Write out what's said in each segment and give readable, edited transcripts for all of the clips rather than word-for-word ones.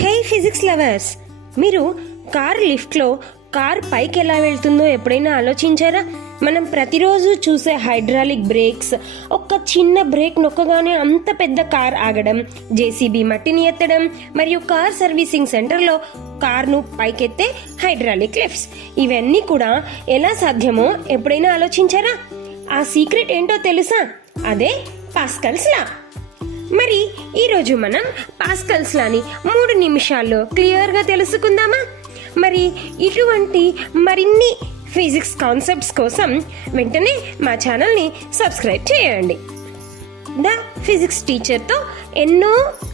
హే physics lovers, మీరు car లిఫ్ట్లో car పైకి ఎలా వెళ్తుందో ఎప్పుడైనా ఆలోచించారా? మనం ప్రతిరోజు చూసే హైడ్రాలిక్ బ్రేక్స్, ఒక్క చిన్న బ్రేక్ నొక్కగానే అంత పెద్ద కార్ ఆగడం, జేసీబీ మట్టిని ఎత్తడం, మరియు కార్ సర్వీసింగ్ సెంటర్లో కార్ను పైకెత్తే హైడ్రాలిక్ లిఫ్ట్స్, ఇవన్నీ కూడా ఎలా సాధ్యమో ఎప్పుడైనా ఆలోచించారా? ఆ సీక్రెట్ ఏంటో తెలుసా? అదే పాస్కల్స్ లా. మరి ఈరోజు మనం పాస్కల్స్ లాని 3 నిమిషాల్లో క్లియర్గా తెలుసుకుందామా? మరి ఇటువంటి మరిన్ని ఫిజిక్స్ కాన్సెప్ట్స్ కోసం వెంటనే మా ఛానల్ని సబ్స్క్రైబ్ చేయండి. ద ఫిజిక్స్ టీచర్తో ఎన్నో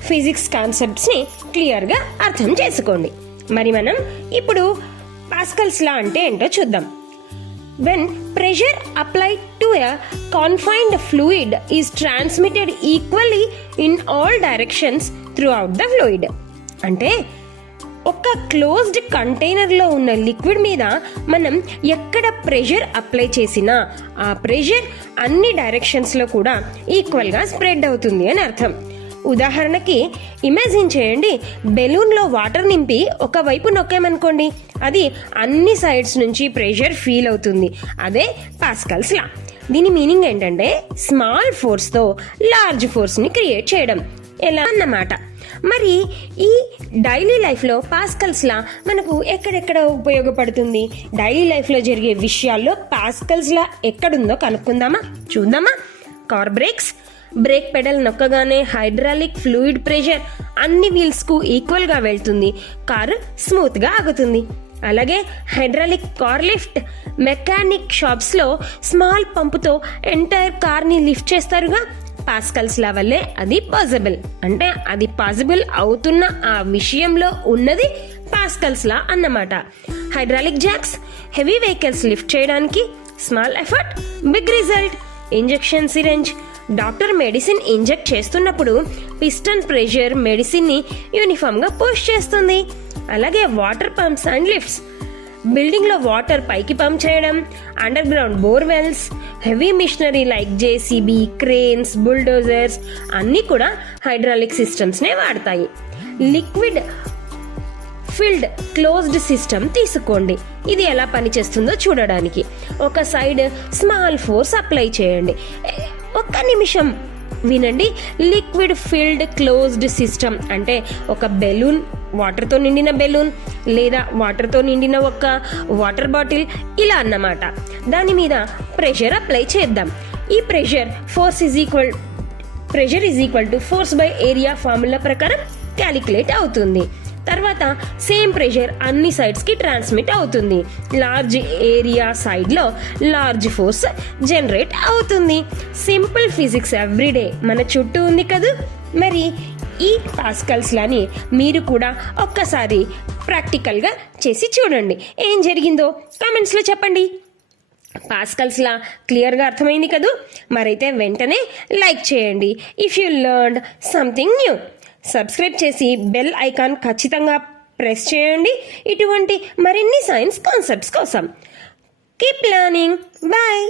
ఫిజిక్స్ కాన్సెప్ట్స్ని క్లియర్గా అర్థం చేసుకోండి. మరి మనం ఇప్పుడు పాస్కల్స్ లా అంటే ఏంటో చూద్దాం. When pressure applied to a confined fluid is transmitted equally in all directions throughout the fluid. అంటే ఒక క్లోజ్డ్ కంటైనర్లో ఉన్న లిక్విడ్ మీద మనం ఎక్కడ ప్రెషర్ అప్లై చేసినా ఆ ప్రెషర్ అన్ని డైరెక్షన్స్లో కూడా ఈక్వల్గా స్ప్రెడ్ అవుతుంది అని అర్థం. ఉదాహరణకి ఇమాజిన్ చేయండి, బెలూన్లో వాటర్ నింపి ఒకవైపు నొక్కామనుకోండి, అది అన్ని సైడ్స్ నుంచి ప్రెషర్ ఫీల్ అవుతుంది. అదే పాస్కల్స్ లా. దీని మీనింగ్ ఏంటంటే స్మాల్ ఫోర్స్తో లార్జ్ ఫోర్స్ని క్రియేట్ చేయడం ఎలా అన్నమాట. మరి ఈ డైలీ లైఫ్లో పాస్కల్స్ లా మనకు ఎక్కడెక్కడ ఉపయోగపడుతుంది? డైలీ లైఫ్లో జరిగే విషయాల్లో పాస్కల్స్ లా ఎక్కడుందో కనుక్కుందామా? చూద్దామా? కార్ బ్రేక్ పెడల్ నొక్కగానే హైడ్రాలిక్ ఫ్లూయిడ్ ప్రెషర్ అన్ని వీల్స్ కు ఈక్వల్ గా వెళ్తుంది, కారు స్మూత్ గా ఆగుతుంది. అలాగే hydraulic car lift, mechanic shops లో స్మాల్ పంపుతో ఎంటైర్ కార్ ని లిఫ్ట్ చేస్తారుగా, పాస్కల్స్ లా వల్లే అది పాసిబుల్. అంటే అది పాసిబుల్ అవుతున్న ఆ విషయంలో ఉన్నది పాస్కల్స్ లా అన్నమాట. Hydraulic jacks, heavy vehicles lift చేయడానికి small effort big result. Injection syringe, doctor medicine inject చేస్తున్నప్పుడు పిస్టన్ ప్రెషర్ మెడిసిన్ ని యూనిఫామ్ గా పుష్ చేస్తుంది. అలాగే water pumps and lifts, building లో వాటర్ పైకి పంప్ చేయడం, underground borewells, heavy machinery like JCB, cranes, bulldozers అన్ని కూడా హైడ్రాలిక్ సిస్టమ్స్ నే వాడతాయి. లిక్విడ్ ఫిల్డ్ క్లోజ్డ్ సిస్టమ్ తీసుకోండి. ఇది ఎలా పనిచేస్తుందో చూడడానికి ఒక సైడ్ స్మాల్ ఫోర్స్ అప్లై చేయండి. ఒక్క నిమిషం వినండి. లిక్విడ్ ఫిల్డ్ క్లోజ్డ్ సిస్టమ్ అంటే ఒక బెలూన్, వాటర్తో నిండిన బెలూన్ లేదా వాటర్తో నిండిన ఒక వాటర్ బాటిల్ ఇలా అన్నమాట. దాని మీద ప్రెషర్ అప్లై చేద్దాం. ఈ pressure is equal to force by area formula ప్రకారం క్యాలిక్యులేట్ అవుతుంది. తర్వాత సేమ్ ప్రెషర్ అన్ని సైడ్స్ కి ట్రాన్స్మిట్ అవుతుంది. లార్జ్ ఏరియా సైడ్ లో లార్జ్ ఫోర్స్ జనరేట్ అవుతుంది. సింపుల్ ఫిజిక్స్ ఎవ్రీడే మన చుట్టూ ఉంది కదా. మరి ఈ పాస్కల్స్ లాని మీరు కూడా ఒక్కసారి ప్రాక్టికల్ గా చేసి చూడండి. ఏం జరిగిందో కామెంట్స్ లో చెప్పండి. పాస్కల్స్ లా క్లియర్ గా అర్థమైంది కదూ? మరైతే వెంటనే లైక్ చేయండి. If you learned something new, subscribe చేసి బెల్ ఐకాన్ ఖచ్చితంగా ప్రెస్ చేయండి ఇటువంటి మరిన్ని సైన్స్ కాన్సెప్ట్స్ కోసం. Keep learning. బాయ్.